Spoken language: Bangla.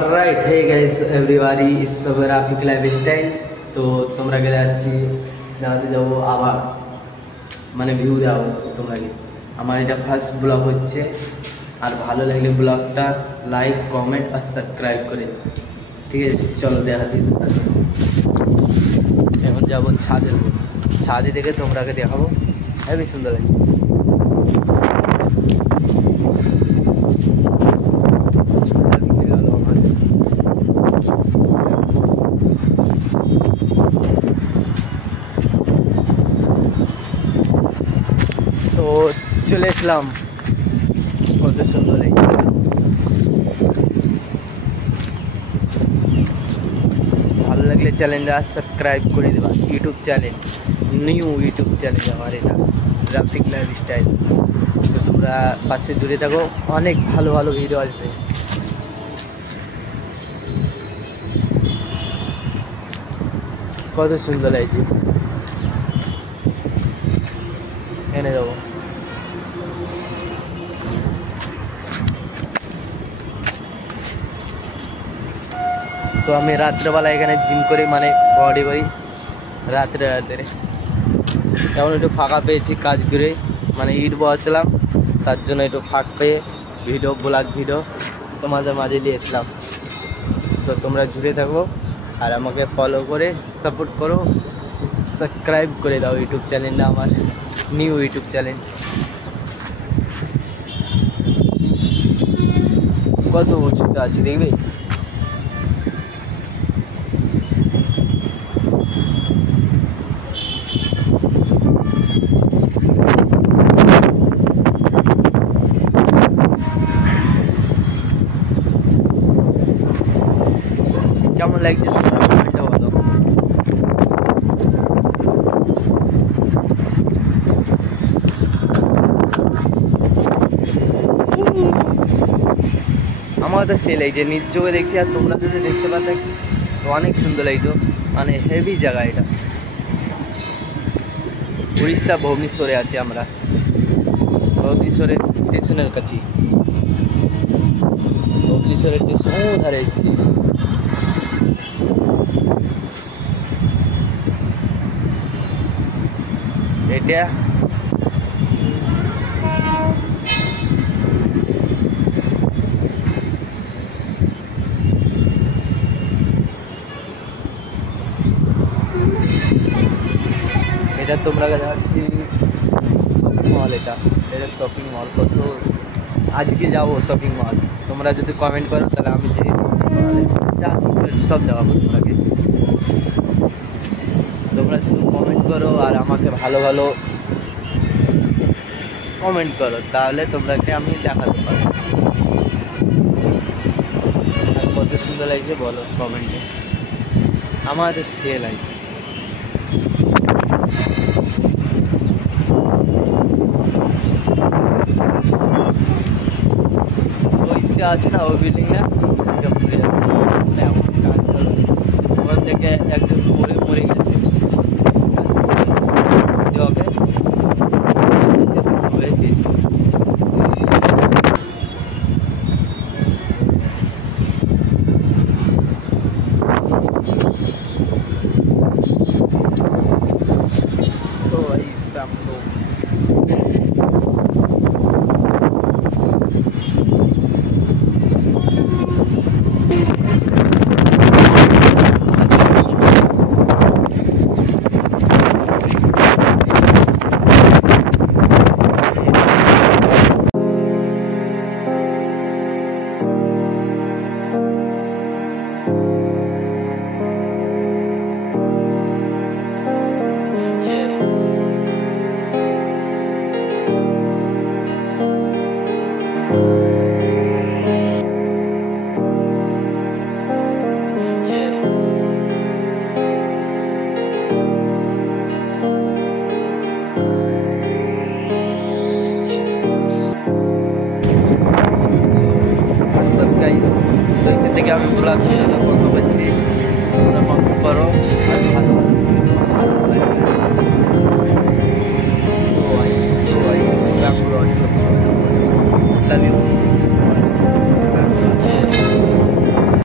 অলরাইট হে গাইস এভরিবডি ইস সবার আফিক লাইফস্টাইল। তো তোমরাকে যাচ্ছি জানাতে যাবো আবার মানে ভিউ দাও তোমরাকে। আমার এটা ফার্স্ট ব্লগ হচ্ছে, আর ভালো লাগলে ব্লগটা লাইক কমেন্ট আর সাবস্ক্রাইব করে দিও, ঠিক আছে? চলো দেখাচ্ছি। এখন যাবো ছাদের উপর, ছাদে থেকে তোমরাকে দেখাবো, হেবি সুন্দর লাগে। তো চলে এসলাম, কত সুন্দর ভালো লাগলে চ্যানেলটা সাবস্ক্রাইব করে দেবা। YouTube channel, new YouTube channel আমার এটা রাফিক লাইফস্টাইল। তো তোমরা পাশে জুড়ে থাকো, অনেক ভালো ভালো ভিডিও আসবে। কত সুন্দর লাগছে, এনে দেবো। তো আমি রাত্রেবেলা এখানে জিম করি, মানে বডি করি রাত্রে। এখন একটু ফাঁকা পেয়েছি কাজ করে, মানে ইট বসাচ্ছিলাম, তার জন্য একটু ফাঁক পেয়ে ভিডিও ব্লগ ভিডিও তোমাদের মাঝে নিয়েছিলাম। তো তোমরা জুড়ে থাকো আর আমাকে ফলো করে সাপোর্ট করো, সাবস্ক্রাইব করে দাও ইউটিউব চ্যানেলটা আমার, নিউ ইউটিউব চ্যানেল। কত উঁচুতে আছে দেখবে। কেমন লাগছে এটা বলো। আমার তো সে লাগছে, নিজ চোখে দেখছি, আর তোমরা যদি দেখতে পাতে তো অনেক সুন্দর লাগতো, মানে হেভি জায়গা এটা। উড়িষ্যা ভুবনেশ্বরে আছি আমরা, ভুবনেশ্বরের স্টেশনের কাছে। ভুবনেশ্বরের স্টেশন ধারে আছি। এটা এটা তোমরা যাচ্ছি শপিং মল, এটা শপিং মল। কত আজকে যাবো শপিং মল, তোমরা যদি কমেন্ট করো তাহলে আমি যে যা কিছু সব দেখাবো তোমাকে। তোমরা শুধু কমেন্ট করো আর আমাকে ভালো ভালো কমেন্ট করো, তাহলে তোমরাকে আমি দেখাতে পারবো। আর কত সুন্দর লাগছে বলো কমেন্টে, আমার তো সে লাগছে। ওই যে আছে না ওই বিল্ডিংটা, ঘুরে যাচ্ছে, এমন কাজ চলো। ওখান থেকে একজন পড়ে গেছে, ওকে হয়ে গেছে। তো এই প্রাপ্ত গাইস। তো এখান থেকে আমি ব্লগ ভিডিওটা বন্ধ করছি, তোমরা কমেন্ট করো আর ভালো ভালো